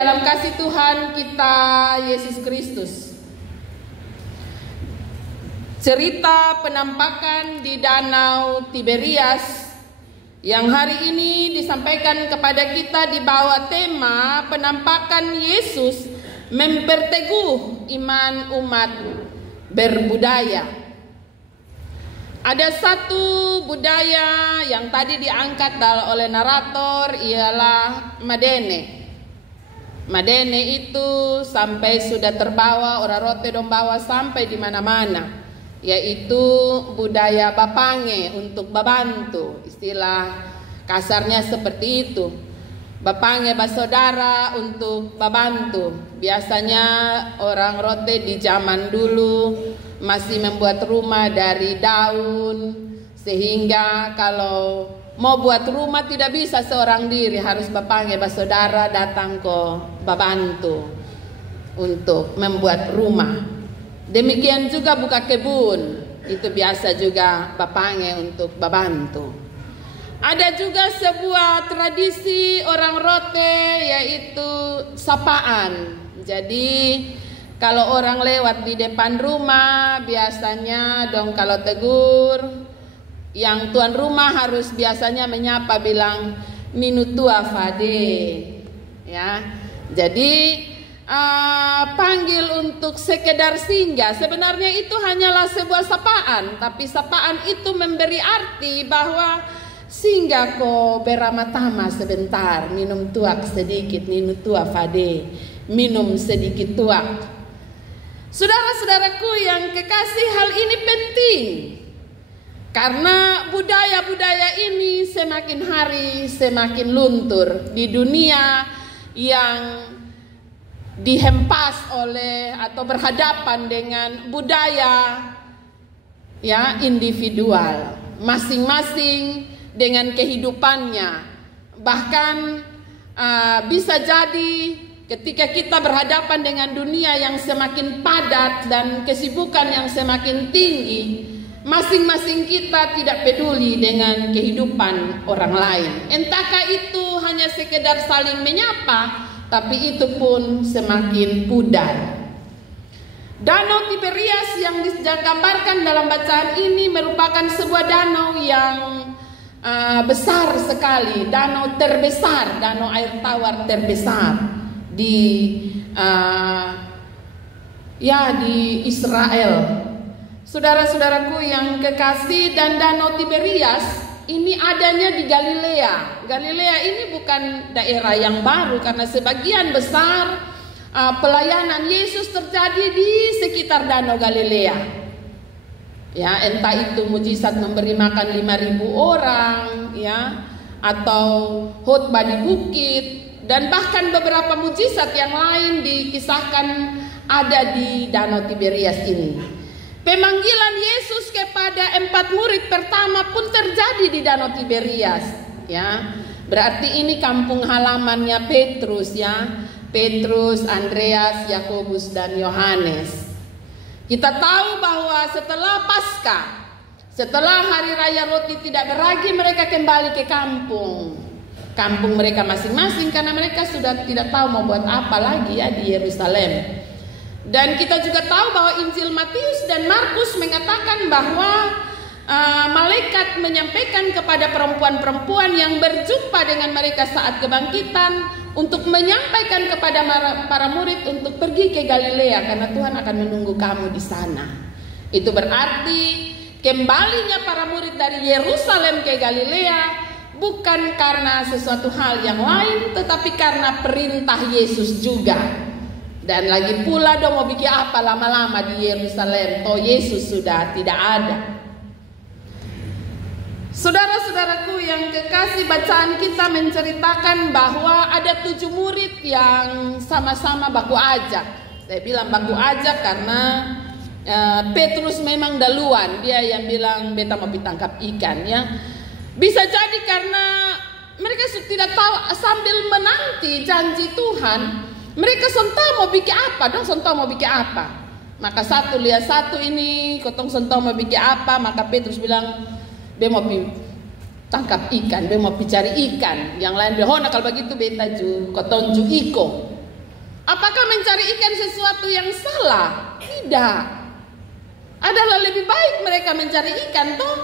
Dalam kasih Tuhan kita Yesus Kristus, cerita penampakan di Danau Tiberias yang hari ini disampaikan kepada kita di bawah tema penampakan Yesus memperteguh iman umat berbudaya. Ada satu budaya yang tadi diangkat oleh narator, ialah Madene. Madene itu sampai sudah terbawa, orang rote dong bawa sampai di mana-mana, yaitu budaya bapange untuk babantu. Istilah kasarnya seperti itu. Bapange basodara untuk babantu. Biasanya orang rote di zaman dulu masih membuat rumah dari daun, sehingga kalau mau buat rumah tidak bisa seorang diri, harus bapange basodara datang ke babantu untuk membuat rumah. Demikian juga buka kebun, itu biasa juga bapange untuk babantu. Ada juga sebuah tradisi orang rote, yaitu sapaan. Jadi kalau orang lewat di depan rumah, biasanya dong kalau tegur, yang tuan rumah harus biasanya menyapa, bilang minutua fade, ya. Jadi panggil untuk sekedar singgah. Sebenarnya itu hanyalah sebuah sapaan, tapi sapaan itu memberi arti bahwa singgah ko beramatama sebentar, minum tuak sedikit, minutua fade, minum sedikit tuak. Saudara-saudaraku yang kekasih, hal ini penting. Karena budaya-budaya ini semakin hari semakin luntur di dunia yang dihempas oleh atau berhadapan dengan budaya ya individual, masing-masing dengan kehidupannya. Bahkan bisa jadi ketika kita berhadapan dengan dunia yang semakin padat dan kesibukan yang semakin tinggi, masing-masing kita tidak peduli dengan kehidupan orang lain. Entahkah itu hanya sekedar saling menyapa, tapi itu pun semakin pudar. Danau Tiberias yang digambarkan dalam bacaan ini merupakan sebuah danau yang besar sekali, danau terbesar, danau air tawar terbesar di Israel. Saudara-saudaraku yang kekasih, dan Danau Tiberias ini adanya di Galilea. Galilea ini bukan daerah yang baru, karena sebagian besar pelayanan Yesus terjadi di sekitar Danau Galilea. Ya, entah itu mujizat memberi makan 5.000 orang, ya, atau khotbah di bukit, dan bahkan beberapa mujizat yang lain dikisahkan ada di Danau Tiberias ini. Pemanggilan Yesus kepada 4 murid pertama pun terjadi di Danau Tiberias, ya. Berarti ini kampung halamannya Petrus, ya. Petrus, Andreas, Yakobus dan Yohanes. Kita tahu bahwa setelah Paskah, setelah hari raya roti tidak beragi, mereka kembali ke kampung mereka masing-masing, karena mereka sudah tidak tahu mau buat apa lagi ya di Yerusalem. Dan kita juga tahu bahwa Injil Matius dan Markus mengatakan bahwa malaikat menyampaikan kepada perempuan-perempuan yang berjumpa dengan mereka saat kebangkitan untuk menyampaikan kepada para murid untuk pergi ke Galilea, karena Tuhan akan menunggu kamu di sana. Itu berarti kembalinya para murid dari Yerusalem ke Galilea bukan karena sesuatu hal yang lain, tetapi karena perintah Yesus juga. Dan lagi pula dong mau bikin apa lama-lama di Yerusalem, toh Yesus sudah tidak ada. Saudara-saudaraku yang kekasih, bacaan kita menceritakan bahwa ada 7 murid yang sama-sama baku ajak. Saya bilang baku ajak karena Petrus memang duluan, dia yang bilang beta mau ditangkap ikan, ya. Bisa jadi karena mereka tidak tahu, sambil menanti janji Tuhan, mereka sontak mau bikin apa dong, sontak mau bikin apa. Maka satu lihat satu ini, kotong sontak mau bikin apa, maka Petrus bilang, dia mau tangkap ikan, dia mau cari ikan. Yang lain dia, kalau begitu beta ju, kotong ju iko. Apakah mencari ikan sesuatu yang salah? Tidak. Adalah lebih baik mereka mencari ikan toh,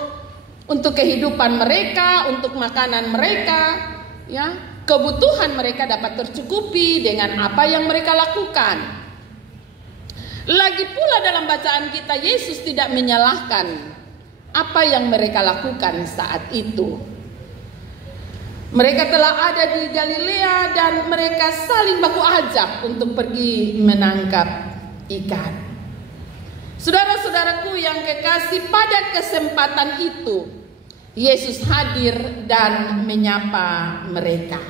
untuk kehidupan mereka, untuk makanan mereka, ya. Kebutuhan mereka dapat tercukupi dengan apa yang mereka lakukan. Lagi pula dalam bacaan kita, Yesus tidak menyalahkan apa yang mereka lakukan saat itu. Mereka telah ada di Galilea dan mereka saling baku ajak untuk pergi menangkap ikan. Saudara-saudaraku yang kekasih, pada kesempatan itu Yesus hadir dan menyapa mereka.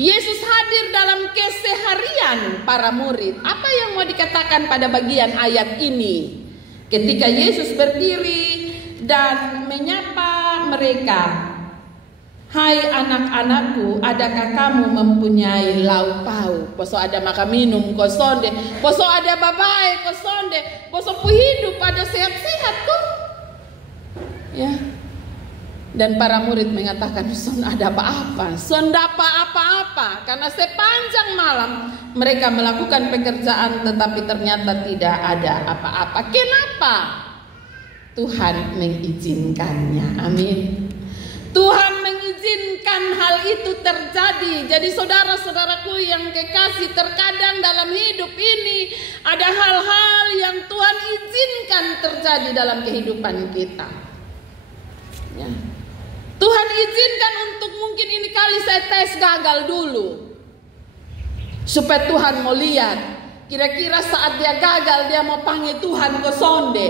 Yesus hadir dalam keseharian para murid. Apa yang mau dikatakan pada bagian ayat ini? Ketika Yesus berdiri dan menyapa mereka, "Hai anak-anakku, adakah kamu mempunyai lauk pauk? Poso ada makan minum kosonde, poso ada babae kosonde, poso pu hidup ada sehat-sehat kok." Ya. Dan para murid mengatakan, "Son ada apa-apa? Son dapat apa-apa?" Karena sepanjang malam mereka melakukan pekerjaan tetapi ternyata tidak ada apa-apa. Kenapa? Tuhan mengizinkannya. Amin. Tuhan mengizinkan hal itu terjadi. Jadi saudara-saudaraku yang kekasih, terkadang dalam hidup ini ada hal-hal yang Tuhan izinkan terjadi dalam kehidupan kita. Ya. Tuhan izinkan untuk mungkin ini kali saya tes gagal dulu, supaya Tuhan mau lihat kira-kira saat dia gagal dia mau panggil Tuhan ke sonde.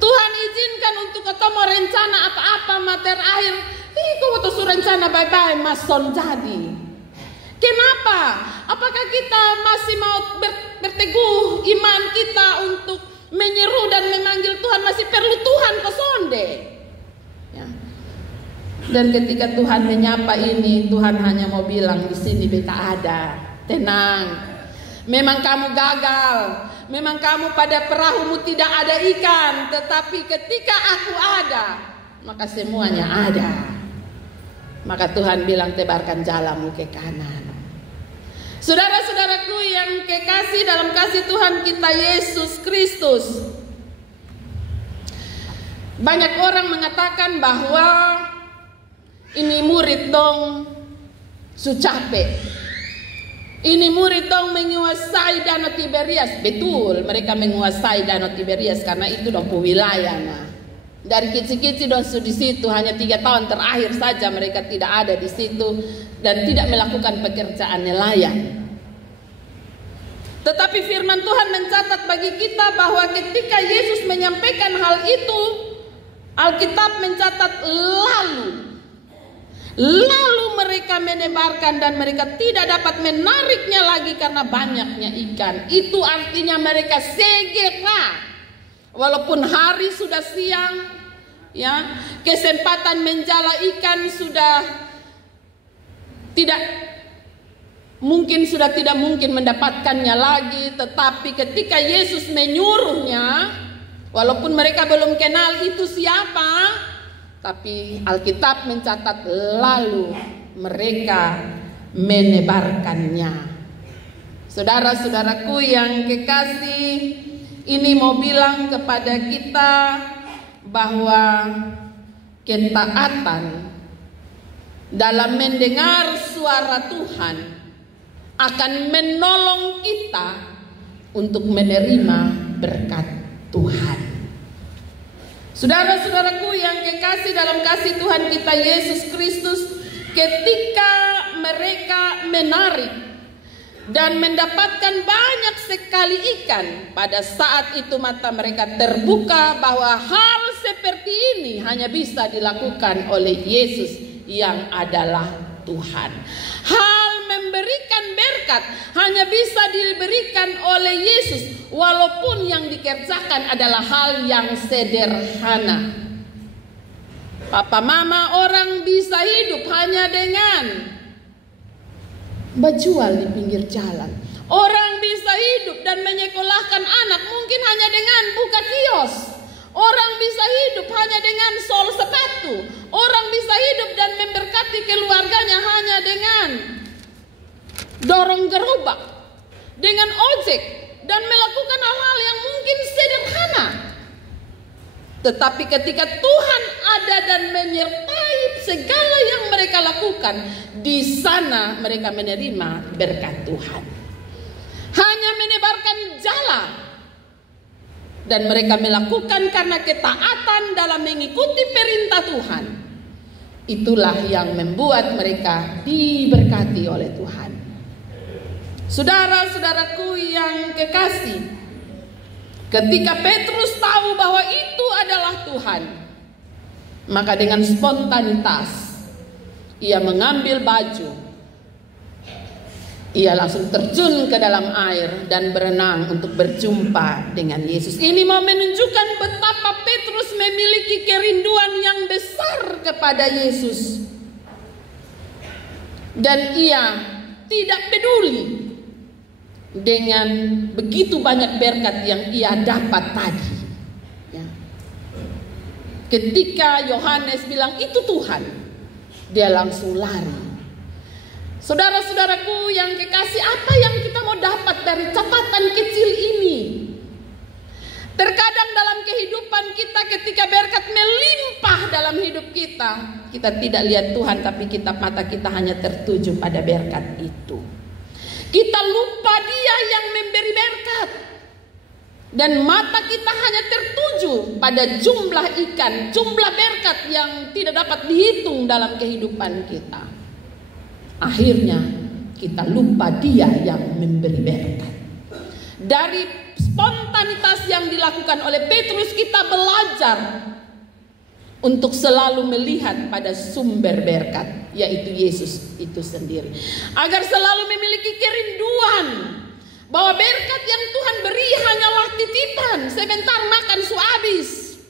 Tuhan izinkan untuk ketemu rencana apa-apa materi akhir. Kau waktu rencana bye-bye mas son jadi. Kenapa? Apakah kita masih mau berteguh iman kita untuk menyeru dan memanggil Tuhan? Masih perlu Tuhan ke sonde. Ya. Dan ketika Tuhan menyapa ini, Tuhan hanya mau bilang, di sini beta ada, tenang. Memang kamu gagal, memang kamu pada perahumu tidak ada ikan, tetapi ketika aku ada, maka semuanya ada. Maka Tuhan bilang, tebarkan jalanmu ke kanan. Saudara-saudaraku yang kekasih dalam kasih Tuhan kita Yesus Kristus, banyak orang mengatakan bahwa ini murid dong su capek. Ini murid dong menguasai Danau Tiberias. Betul, mereka menguasai Danau Tiberias karena itu dong wilayah. Nah, dari kecil-kecil dong di situ, hanya 3 tahun terakhir saja mereka tidak ada di situ dan tidak melakukan pekerjaan nelayan. Tetapi firman Tuhan mencatat bagi kita bahwa ketika Yesus menyampaikan hal itu, Alkitab mencatat lalu mereka menebarkan dan mereka tidak dapat menariknya lagi karena banyaknya ikan. Itu artinya mereka segera, walaupun hari sudah siang, ya, kesempatan menjala ikan sudah tidak mungkin mendapatkannya lagi. Tetapi ketika Yesus menyuruhnya, walaupun mereka belum kenal itu siapa, tapi Alkitab mencatat lalu mereka menebarkannya. Saudara-saudaraku yang kekasih, ini mau bilang kepada kita bahwa ketaatan dalam mendengar suara Tuhan akan menolong kita untuk menerima berkat Tuhan. Saudara-saudaraku yang kekasih dalam kasih Tuhan kita Yesus Kristus, ketika mereka menarik dan mendapatkan banyak sekali ikan, pada saat itu mata mereka terbuka bahwa hal seperti ini hanya bisa dilakukan oleh Yesus yang adalah Tuhan. Hal memberikan berkat hanya bisa diberikan oleh Yesus, walaupun yang dikerjakan adalah hal yang sederhana. Papa mama orang bisa hidup hanya dengan berjual di pinggir jalan. Orang bisa hidup dan menyekolahkan anak mungkin hanya dengan buka kios. Orang bisa hidup hanya dengan sol sepatu. Orang bisa hidup dan memberkati keluarganya hanya dengan dorong gerobak, dengan ojek, dan melakukan hal-hal yang mungkin sederhana. Tetapi ketika Tuhan ada dan menyertai segala yang mereka lakukan, di sana mereka menerima berkat Tuhan. Hanya menebarkan jala, dan mereka melakukan karena ketaatan dalam mengikuti perintah Tuhan. Itulah yang membuat mereka diberkati oleh Tuhan. Saudara-saudaraku yang kekasih, ketika Petrus tahu bahwa itu adalah Tuhan, maka dengan spontanitas ia mengambil baju. Ia langsung terjun ke dalam air dan berenang untuk berjumpa dengan Yesus. Ini mau menunjukkan betapa Petrus memiliki kerinduan yang besar kepada Yesus. Dan ia tidak peduli dengan begitu banyak berkat yang ia dapat tadi. Ya. Ketika Yohanes bilang itu Tuhan, dia langsung lari. Saudara-saudaraku yang kekasih, apa yang kita mau dapat dari catatan kecil ini? Terkadang dalam kehidupan kita ketika berkat melimpah dalam hidup kita, kita tidak lihat Tuhan, tapi mata kita hanya tertuju pada berkat itu. Kita lupa Dia yang memberi berkat, dan mata kita hanya tertuju pada jumlah ikan, jumlah berkat yang tidak dapat dihitung dalam kehidupan kita. Akhirnya kita lupa Dia yang memberi berkat. Dari spontanitas yang dilakukan oleh Petrus, kita belajar untuk selalu melihat pada sumber berkat, yaitu Yesus itu sendiri. Agar selalu memiliki kerinduan bahwa berkat yang Tuhan beri hanyalah titipan, sebentar makan habis.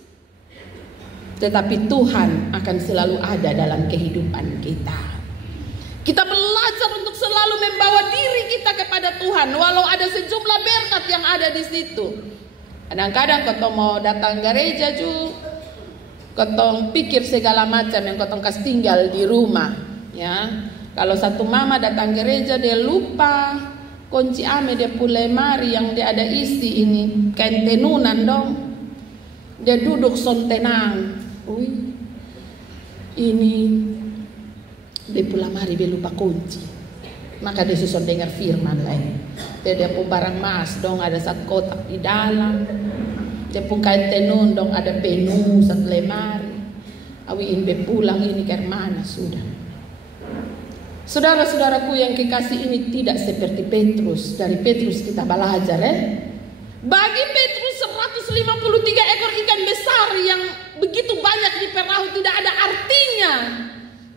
Tetapi Tuhan akan selalu ada dalam kehidupan kita. Kita belajar untuk selalu membawa diri kita kepada Tuhan, walau ada sejumlah berkat yang ada di situ. Kadang-kadang kau mau datang gereja juga, kau pikir segala macam yang kau kasih tinggal di rumah. Ya, kalau satu mama datang gereja, dia lupa kunci ame dia pulai mari yang dia ada isi ini kain tenunan dong. Dia duduk son tenang. Ini dia pula mari dia lupa kunci. Maka dia susun dengar firman lain. Dia pun barang mas dong ada satu kotak di dalam. Dia pun kain tenun dong ada penuh satu lemari. Awiin be pulang ini ke mana sudah. Saudara-saudaraku yang kekasih, ini tidak seperti Petrus. Dari Petrus kita belajar Bagi Petrus 153 ekor ikan besar yang begitu banyak di perahu tidak ada artinya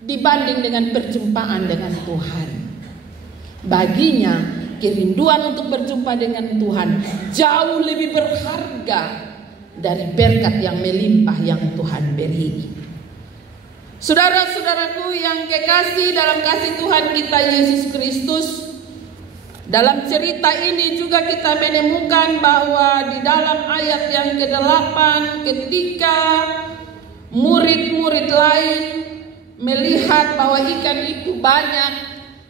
dibanding dengan perjumpaan dengan Tuhan. Baginya kerinduan untuk berjumpa dengan Tuhan jauh lebih berharga dari berkat yang melimpah yang Tuhan beri. Saudara-saudaraku yang kekasih dalam kasih Tuhan kita Yesus Kristus, dalam cerita ini juga kita menemukan bahwa di dalam ayat yang ke-8, ketika murid-murid lain melihat bahwa ikan itu banyak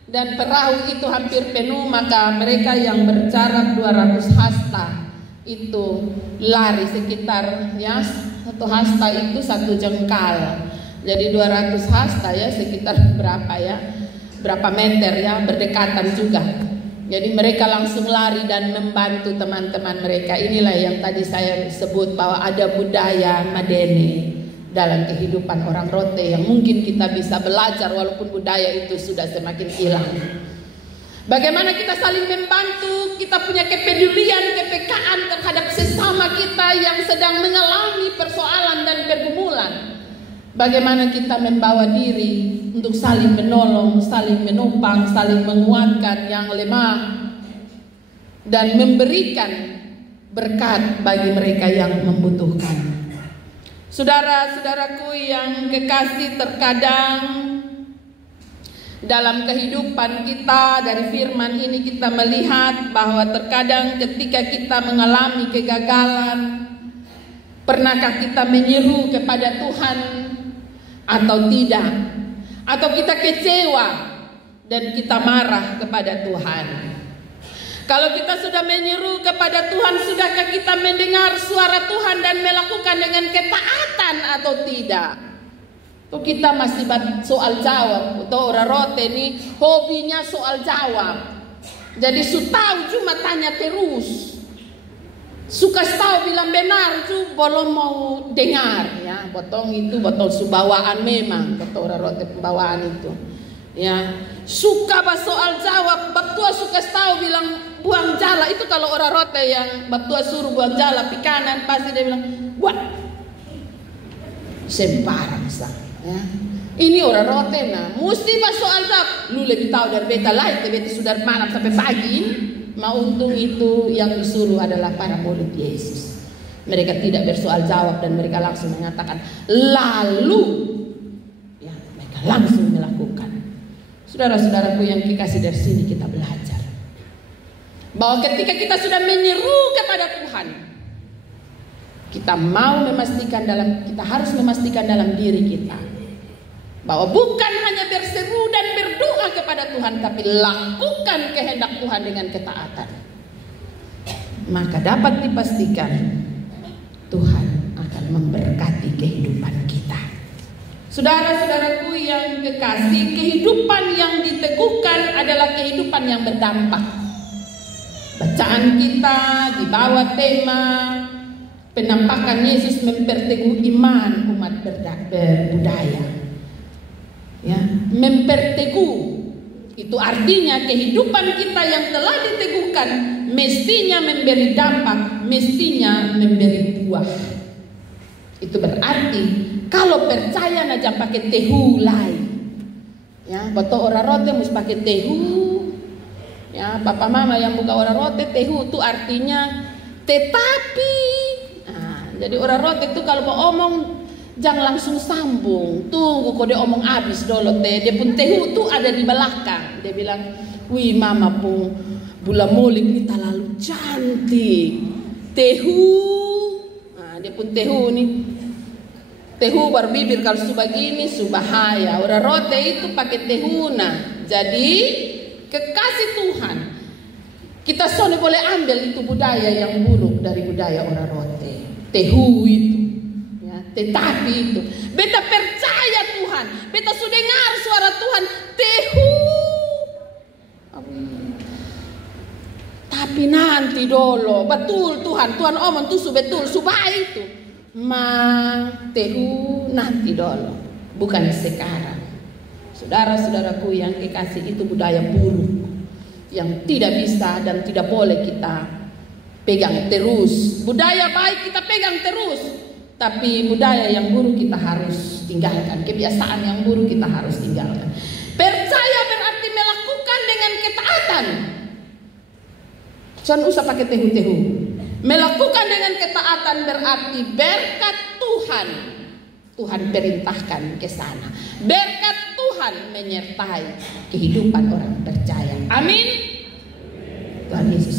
dan perahu itu hampir penuh, maka mereka yang berjarak 200 hasta itu lari sekitar satu hasta itu 1 jengkal. Jadi 200 hasta sekitar berapa meter berdekatan juga. Jadi mereka langsung lari dan membantu teman-teman mereka. Inilah yang tadi saya sebut bahwa ada budaya Madene dalam kehidupan orang Rote yang mungkin kita bisa belajar walaupun budaya itu sudah semakin hilang. Bagaimana kita saling membantu, kita punya kepedulian, kepekaan terhadap sesama kita yang sedang mengalami persoalan dan pergumulan. Bagaimana kita membawa diri untuk saling menolong, saling menopang, saling menguatkan yang lemah, dan memberikan berkat bagi mereka yang membutuhkan. Saudara-saudaraku yang kekasih, terkadang dalam kehidupan kita dari firman ini kita melihat bahwa terkadang ketika kita mengalami kegagalan, pernahkah kita menyeru kepada Tuhan atau tidak? Atau kita kecewa dan kita marah kepada Tuhan. Kalau kita sudah menyeru kepada Tuhan, sudahkah kita mendengar suara Tuhan dan melakukan dengan ketaatan atau tidak? Tuh kita masih soal jawab. Tuh orang rote ini hobinya soal jawab. Jadi tahu cuma tanya terus. Suka tahu bilang benar itu belum mau dengar ya. Botong itu botol subawaan memang. Kata orang rote pembawaan itu. Ya, suka soal jawab, batua suka tahu bilang buang jala. Itu kalau orang rote yang batua suruh buang jala pi kanan, pasti dia bilang buat sembarang sah. Ya. Ini orang rote nah, mesti soal jawab. Lu lebih tahu dari beta lain, beta sudah malam sampai pagi. Mau untung itu yang disuruh adalah para murid Yesus. Mereka tidak bersoal jawab dan mereka langsung mengatakan lalu, ya mereka langsung melakukan. Saudara-saudaraku yang kekasih, dari sini kita belajar bahwa ketika kita sudah menyeru kepada Tuhan, kita harus memastikan dalam diri kita bahwa bukan hanya berseru dan berdoa kepada Tuhan, tapi lakukan kehendak Tuhan dengan ketaatan. Maka dapat dipastikan Tuhan akan memberkati kehidupan kita. Saudara-saudaraku yang kekasih, kehidupan yang diteguhkan adalah kehidupan yang berdampak. Bacaan kita di bawah tema penampakan Yesus memperteguh iman umat berbudaya. Ya, memperteguh itu artinya kehidupan kita yang telah diteguhkan mestinya memberi dampak, mestinya memberi buah. Itu berarti kalau percaya aja pakai tehu lain. Ya, betul orang rote mesti pakai tehu. Ya, papa mama yang buka orang rote tehu itu artinya tetapi. Nah, jadi orang rote itu kalau mau omong jangan langsung sambung. Tunggu kok dia omong habis dulu teh. Dia pun tehu itu ada di belakang. Dia bilang, "Wih, mama pun bula molik ini terlalu cantik." Tehu. Nah, dia pun tehu nih. Tehu baru bibir kalau subagini subahaya. Orang rote itu pakai tehuna. Jadi kekasih Tuhan, kita soalnya boleh ambil itu budaya yang buruk dari budaya orang rote. Tehu itu, ya, tetapi itu. Beta percaya Tuhan. Beta sudah dengar suara Tuhan. Tehu. Tapi nanti dulu, betul Tuhan. Tuhan omong tuh betul, subah itu. Tehu nanti dulu, bukan sekarang. Saudara-saudaraku yang kekasih, itu budaya buruk yang tidak bisa dan tidak boleh kita pegang terus. Budaya baik kita pegang terus, tapi budaya yang buruk kita harus tinggalkan. Kebiasaan yang buruk kita harus tinggalkan. Percaya berarti melakukan dengan ketaatan. Jangan usah pakai tehu-tehu. Melakukan dengan ketaatan berarti berkat Tuhan perintahkan ke sana. Berkat Tuhan menyertai kehidupan orang percaya. Amin. Tuhan Yesus